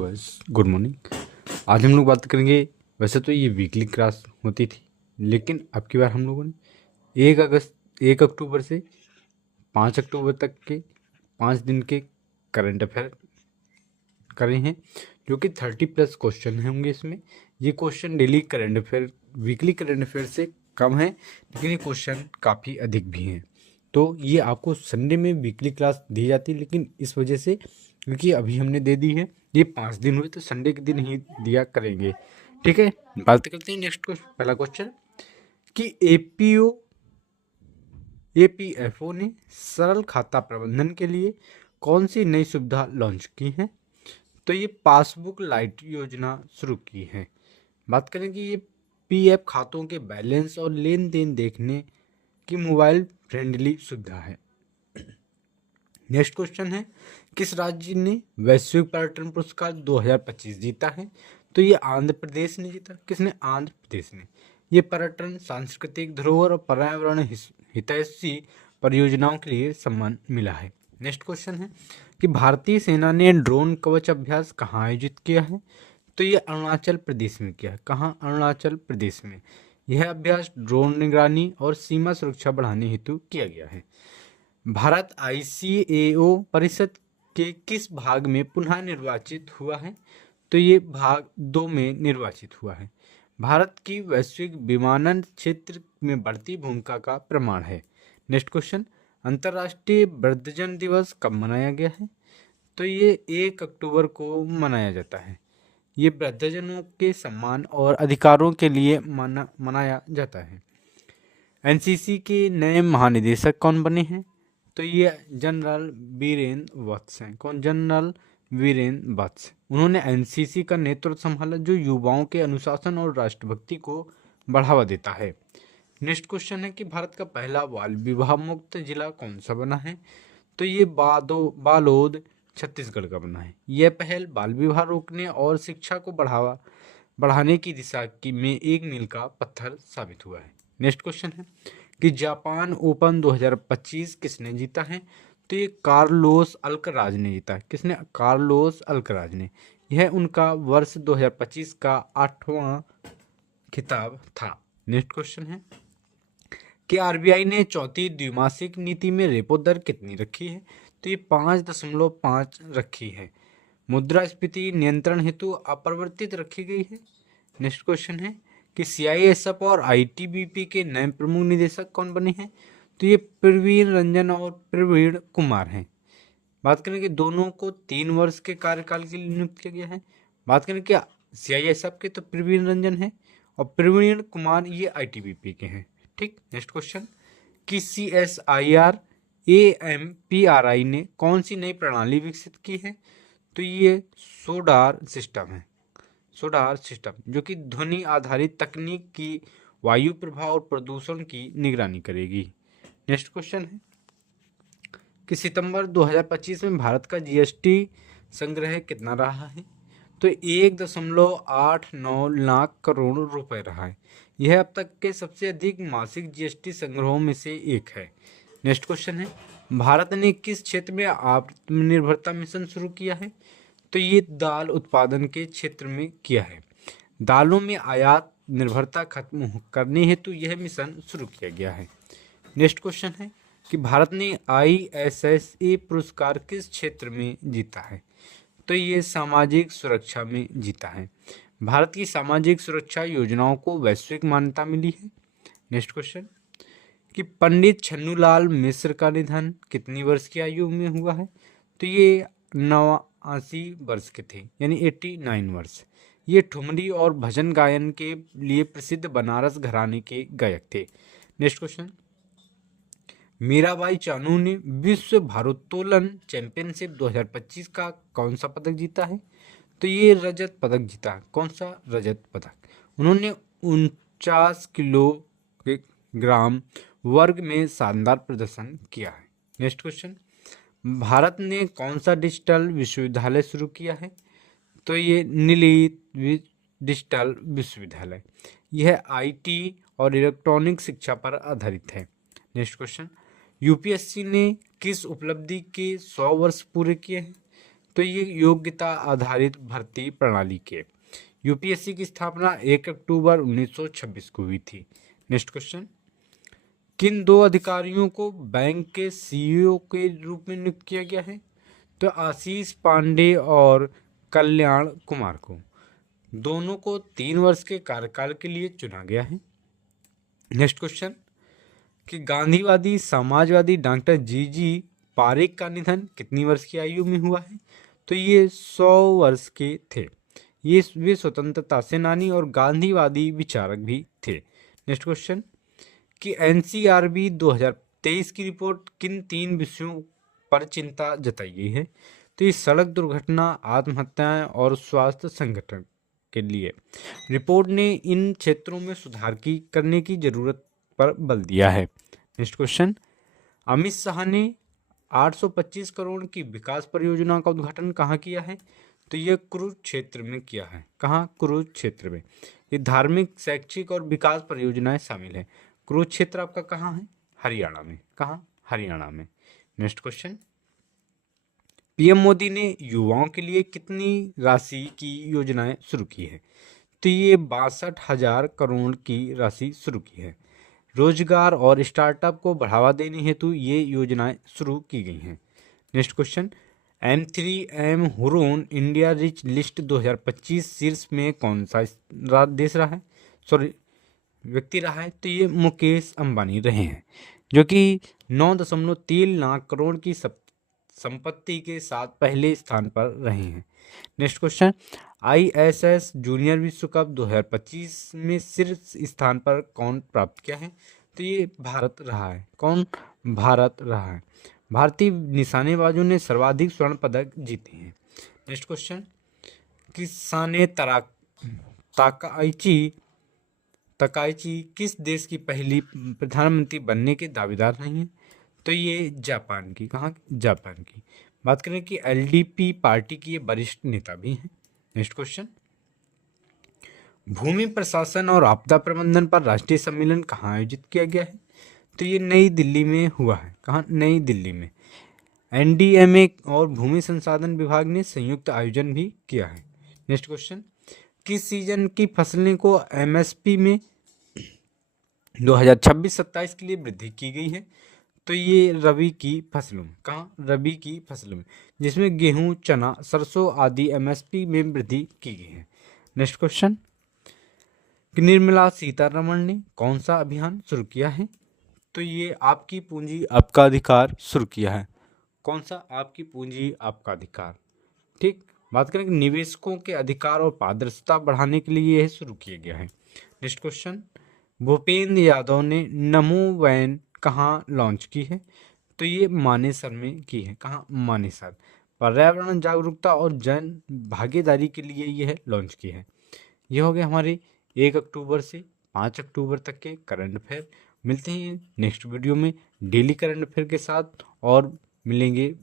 Good morning. आज हम लोग बात करेंगे। वैसे तो ये वीकली क्लास होती थी, लेकिन अब की बार हम लोगों ने 1 अक्टूबर से 5 अक्टूबर तक के 5 दिन के करंट अफेयर करे हैं, जो कि 30+ क्वेश्चन होंगे इसमें। ये question daily current affair, weekly current affair से कम है, लेकिन ये क्वेश्चन काफ़ी अधिक भी हैं। तो ये आपको संडे में वीकली क्लास दी जाती है, लेकिन इस वजह से, क्योंकि अभी हमने दे दी है, ये 5 दिन हुए तो संडे के दिन ही दिया करेंगे। ठीक है, बात करते हैं नेक्स्ट क्वेश्चन। पहला क्वेश्चन कि एपीएफओ ने सरल खाता प्रबंधन के लिए कौन सी नई सुविधा लॉन्च की है? तो ये पासबुक लाइट योजना शुरू की है। बात करें कि ये पीएफ खातों के बैलेंस और लेन देन देखने की मोबाइल फ्रेंडली सुविधा है। नेक्स्ट क्वेश्चन है, किस राज्य ने वैश्विक पर्यटन पुरस्कार 2025 जीता है? तो ये आंध्र प्रदेश ने जीता। किसने? आंध्र प्रदेश ने। ये पर्यटन, सांस्कृतिक धरोहर और पर्यावरण हितैषी परियोजनाओं के लिए सम्मान मिला है। नेक्स्ट क्वेश्चन है कि भारतीय सेना ने ड्रोन कवच अभ्यास कहाँ आयोजित किया है? तो ये अरुणाचल प्रदेश में किया है। कहाँ? अरुणाचल प्रदेश में। यह अभ्यास ड्रोन निगरानी और सीमा सुरक्षा बढ़ाने हेतु किया गया है। भारत ICAO परिषद के किस भाग में पुनः निर्वाचित हुआ है? तो ये भाग 2 में निर्वाचित हुआ है। भारत की वैश्विक विमानन क्षेत्र में बढ़ती भूमिका का प्रमाण है। नेक्स्ट क्वेश्चन, अंतर्राष्ट्रीय वृद्धजन दिवस कब मनाया गया है? तो ये 1 अक्टूबर को मनाया जाता है। ये वृद्धजनों के सम्मान और अधिकारों के लिए मनाया जाता है। NCC के नए महानिदेशक कौन बने हैं? तो ये जनरल बीरेंद्र वत्स हैं। कौन? जनरल वीरेंद्र वत्स। उन्होंने NCC का नेतृत्व संभाला, जो युवाओं के अनुशासन और राष्ट्रभक्ति को बढ़ावा देता है। नेक्स्ट क्वेश्चन है कि भारत का पहला बाल विवाह मुक्त जिला कौन सा बना है? तो ये बालोद छत्तीसगढ़ का बना है। यह पहल बाल विवाह रोकने और शिक्षा को बढ़ाने की दिशा में एक मील का पत्थर साबित हुआ है। नेक्स्ट क्वेश्चन है कि जापान ओपन 2025 किसने जीता है? तो ये कार्लोस अल्कराज ने जीता है। किसने? कार्लोस अल्कराज ने। यह उनका वर्ष 2025 का 8वां खिताब था। नेक्स्ट क्वेश्चन है कि RBI ने चौथी द्विमासिक नीति में रेपो दर कितनी रखी है? तो ये 5.5 रखी है। मुद्रास्फीति नियंत्रण हेतु अपरिवर्तित रखी गई है। नेक्स्ट क्वेश्चन है कि CISF और ITBP के नए प्रमुख निदेशक कौन बने हैं? तो ये प्रवीण रंजन और प्रवीण कुमार हैं। बात करें कि दोनों को 3 वर्ष के कार्यकाल के लिए नियुक्त किया गया है। बात करें कि CISF के तो प्रवीण रंजन है और प्रवीण कुमार ये ITBP के हैं। ठीक। नेक्स्ट क्वेश्चन कि CSIR AMPRI ने कौन सी नई प्रणाली विकसित की है? तो ये सोडार सिस्टम, जो कि ध्वनि आधारित तकनीक की वायु प्रभाव और प्रदूषण की निगरानी करेगी। नेक्स्ट क्वेश्चन है कि सितंबर 2025 में भारत का GST संग्रह कितना रहा है? तो 1.89 लाख करोड़ रुपए रहा है। यह अब तक के सबसे अधिक मासिक GST संग्रहों में से एक है। नेक्स्ट क्वेश्चन है, भारत ने किस क्षेत्र में आत्मनिर्भरता मिशन शुरू किया है? तो ये दाल उत्पादन के क्षेत्र में किया है। दालों में आयात निर्भरता खत्म करने हेतु यह मिशन शुरू किया गया है। नेक्स्ट क्वेश्चन है कि भारत ने ISSA पुरस्कार किस क्षेत्र में जीता है? तो ये सामाजिक सुरक्षा में जीता है। भारत की सामाजिक सुरक्षा योजनाओं को वैश्विक मान्यता मिली है। नेक्स्ट क्वेश्चन कि पंडित छन्नूलाल मिश्र का निधन कितनी वर्ष की आयु में हुआ है? तो ये 89 वर्ष के थे, यानी 89 वर्ष। ये ठुमरी और भजन गायन के लिए प्रसिद्ध बनारस घराने के गायक थे। नेक्स्ट क्वेश्चन, मीराबाई चानू ने विश्व भारोत्तोलन चैंपियनशिप 2025 का कौन सा पदक जीता है? तो ये रजत पदक जीता। कौन सा? रजत पदक। उन्होंने 49 किलोग्राम वर्ग में शानदार प्रदर्शन किया है। नेक्स्ट क्वेश्चन, भारत ने कौन सा डिजिटल विश्वविद्यालय शुरू किया है? तो ये नीलित डिजिटल विश्वविद्यालय। यह IT और इलेक्ट्रॉनिक शिक्षा पर आधारित है। नेक्स्ट क्वेश्चन, UPSC ने किस उपलब्धि के 100 वर्ष पूरे किए हैं? तो ये योग्यता आधारित भर्ती प्रणाली के। यूपीएससी की स्थापना 1 अक्टूबर 1926 को हुई थी। नेक्स्ट क्वेश्चन, किन दो अधिकारियों को बैंक के सीईओ के रूप में नियुक्त किया गया है? तो आशीष पांडे और कल्याण कुमार को। दोनों को 3 वर्ष के कार्यकाल के लिए चुना गया है। नेक्स्ट क्वेश्चन, कि गांधीवादी समाजवादी डॉक्टर जीजी पारेख का निधन कितनी वर्ष की आयु में हुआ है? तो ये 100 वर्ष के थे। वे स्वतंत्रता सेनानी और गांधीवादी विचारक भी थे। नेक्स्ट क्वेश्चन, कि एनसीआरबी 2023 की रिपोर्ट किन 3 विषयों पर चिंता जताई गई है? तो ये सड़क दुर्घटना, आत्महत्याएं और स्वास्थ्य संगठन के लिए। रिपोर्ट ने इन क्षेत्रों में सुधार करने की जरूरत पर बल दिया है। नेक्स्ट क्वेश्चन, अमित शाह ने 825 करोड़ की विकास परियोजना का उद्घाटन कहाँ किया है? तो यह कुरुक्षेत्र में किया है। कहाँ? कुरुक्षेत्र में। ये धार्मिक, शैक्षिक और विकास परियोजनाएं शामिल है। कुरुक्षेत्र आपका कहाँ है? हरियाणा में। कहाँ? हरियाणा में। नेक्स्ट क्वेश्चन, पीएम मोदी ने युवाओं के लिए कितनी राशि की योजनाएं शुरू की है? तो ये 62,000 करोड़ की राशि शुरू की है। रोजगार और स्टार्टअप को बढ़ावा देने हेतु ये योजनाएं शुरू की गई हैं। Next question, M3M Hurun India rich list 2025 शीर्ष में कौन सा देश रहा है, व्यक्ति रहा है? तो ये मुकेश अंबानी रहे हैं, जो कि 9.3 लाख करोड़ की संपत्ति के साथ पहले स्थान पर रहे हैं। नेक्स्ट क्वेश्चन, ISS जूनियर विश्व कप 2025 में शीर्ष स्थान पर कौन प्राप्त किया है? तो ये भारत रहा है। कौन? भारत रहा है। भारतीय निशानेबाजों ने सर्वाधिक स्वर्ण पदक जीते हैं। नेक्स्ट क्वेश्चन, कि साने तकाइची किस देश की पहली प्रधानमंत्री बनने के दावेदार नहीं है? तो ये जापान की। कहाँ? जापान की। बात करें कि LDP पार्टी की ये वरिष्ठ नेता भी हैं। नेक्स्ट क्वेश्चन, भूमि प्रशासन और आपदा प्रबंधन पर राष्ट्रीय सम्मेलन कहाँ आयोजित किया गया है? तो ये नई दिल्ली में हुआ है। कहाँ? नई दिल्ली में। NDMA और भूमि संसाधन विभाग ने संयुक्त आयोजन भी किया है। नेक्स्ट क्वेश्चन, किस सीजन की फसलें को MSP में 2026-27 के लिए वृद्धि की गई है? तो ये रबी की फसलों में। कहाँ? रबी की फसलों में, जिसमें गेहूं, चना, सरसों आदि MSP में वृद्धि की गई है। नेक्स्ट क्वेश्चन, कि निर्मला सीतारमण ने कौन सा अभियान शुरू किया है? तो ये आपकी पूंजी आपका अधिकार शुरू किया है। कौन सा? आपकी पूंजी आपका अधिकार। ठीक। बात करें कि निवेशकों के अधिकार और पारदर्शिता बढ़ाने के लिए यह शुरू किया गया है। नेक्स्ट क्वेश्चन, भूपेंद्र यादव ने नमो वैन कहाँ लॉन्च की है? तो ये मानेसर में की है। कहाँ? मानेसर। पर्यावरण जागरूकता और जन भागीदारी के लिए यह लॉन्च की है। यह हो गया हमारे 1 अक्टूबर से 5 अक्टूबर तक के करंट अफेयर। मिलते हैं नेक्स्ट वीडियो में डेली करंट अफेयर के साथ और मिलेंगे।